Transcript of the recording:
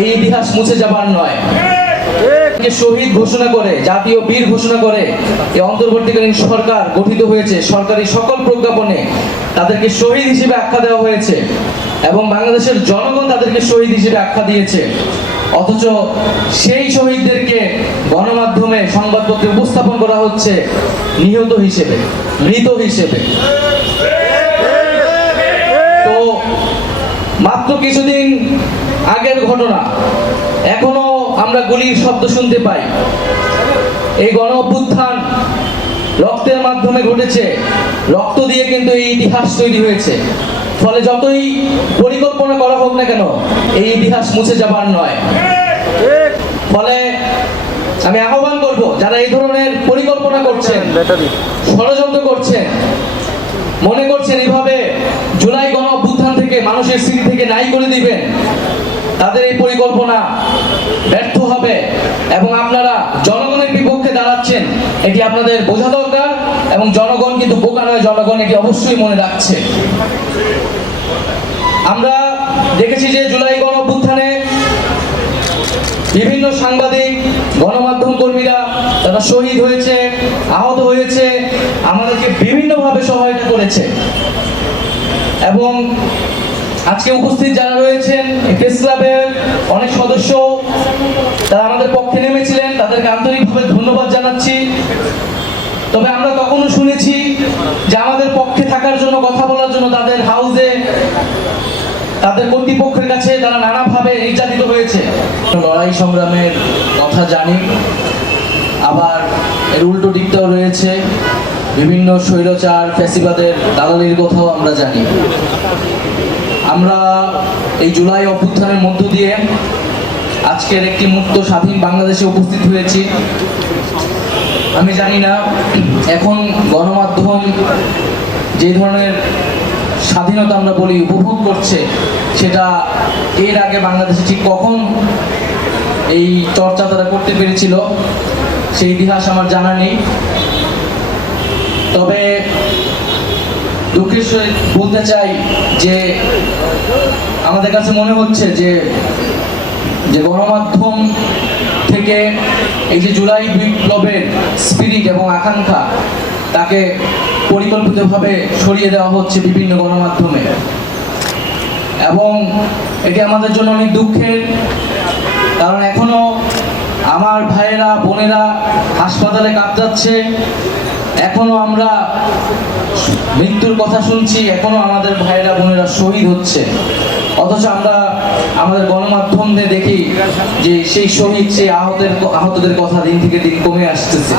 এই ইতিহাস মুছে যাবার নয়। শহীদ ঘোষণা করে, জাতীয় বীর ঘোষণা করে এই অন্তর্বর্তীকালীন সরকার গঠিত হয়েছে, সরকারি সকল প্রজ্ঞাপনে তাদেরকে শহীদ হিসেবে আখ্যা দেওয়া হয়েছে এবং বাংলাদেশের জনগণ তাদেরকে শহীদ হিসেবে আখ্যা দিয়েছে। অথচ সেই শহীদদেরকে গণমাধ্যমে সংবাদপত্রে উপস্থাপন করা হচ্ছে নিহত হিসেবে, মৃত হিসেবে। তো মাত্র কিছুদিন আগের ঘটনা। এখনও আমরা গুলির শব্দ শুনতে পাই। এই গণ অভ্যুত্থান রক্তের মাধ্যমে ঘটেছে। রক্ত দিয়ে কিন্তু এই ইতিহাস তৈরি হয়েছে। ফলে যতই পরিকল্পনা করা হোক না কেন, এই ইতিহাস মুছে যাবার নয়। ফলে আমি আহ্বান করব, যারা এই ধরনের পরিকল্পনা করছেন, ষড়যন্ত্র করছেন, মনে করছেন এইভাবে জুলাই গণ অভ্যুত্থান থেকে মানুষের স্মৃতি থেকে নাই করে দিবেন তাদের এই পরিকল্পনা ব্যর্থ হবে এবং আপনারা জনগণের বিপক্ষে দাঁড়াচ্ছেন, এটি আপনাদের বোঝা দরকার এবং জনগণ কিন্তু বোকা নয়, জনগণ এটি অবশ্যই মনে রাখছে। আমরা দেখেছি যে জুলাই গণ বিভিন্ন সাংবাদিক, গণমাধ্যম কর্মীরা তারা শহীদ হয়েছে, আহত হয়েছে, আমাদেরকে বিভিন্নভাবে সহায়তা করেছে। এবং আজকে উপস্থিত যারা রয়েছেন প্রেস ক্লাবের অনেক সদস্য, তারা আমাদের পক্ষে নেমেছিলেন, তাদেরকে আন্তরিকভাবে ধন্যবাদ জানাচ্ছি। তবে আমরা কখনো শুনেছি যে আমাদের পক্ষে থাকার জন্য, কথা বলার জন্য তাদের হাউসে তাদের কর্তৃপক্ষের কাছে তারা নানাভাবে নির্যাতিত হয়েছে। লড়াই সংগ্রামের কথা জানি, আবার এর উল্টো দিকটাও রয়েছে। বিভিন্ন স্বৈরচার, ফ্যাসিবাদের, দালালির কথাও আমরা জানি। আমরা এই জুলাই অভ্যুত্থানের মধ্য দিয়ে আজকের একটি মুক্ত স্বাধীন বাংলাদেশে উপস্থিত হয়েছি। আমি জানি না, এখন গণমাধ্যম যে ধরনের স্বাধীনতা আমরা বলি, উপভোগ করছে, সেটা এর আগে বাংলাদেশে ঠিক কখন এই চর্চা তারা করতে পেরেছিল, সেই ইতিহাস আমার জানা নেই। তবে দুঃখের সহিত বলতে চাই যে আমাদের কাছে মনে হচ্ছে যে যে গণমাধ্যম থেকে এই যে জুলাই বিপ্লবের স্পিরিট এবং আকাঙ্ক্ষা, তাকে পরিকল্পিতভাবে সরিয়ে দেওয়া হচ্ছে বিভিন্ন গণমাধ্যমে। এবং এটি আমাদের জন্য অনেক দুঃখের, কারণ এখনও আমার ভাইয়েরা, বোনেরা হাসপাতালে কাঁপতাচ্ছে এখনও আমরা মৃত্যুর কথা শুনছি, এখনও আমাদের ভাইরা বোনেরা শহীদ হচ্ছে। অথচ আমরা আমাদের গণমাধ্যমে দেখি যে সেই শহীদ, সেই আহতের আহতদের কথা দিন থেকে দিন কমে আসতেছে।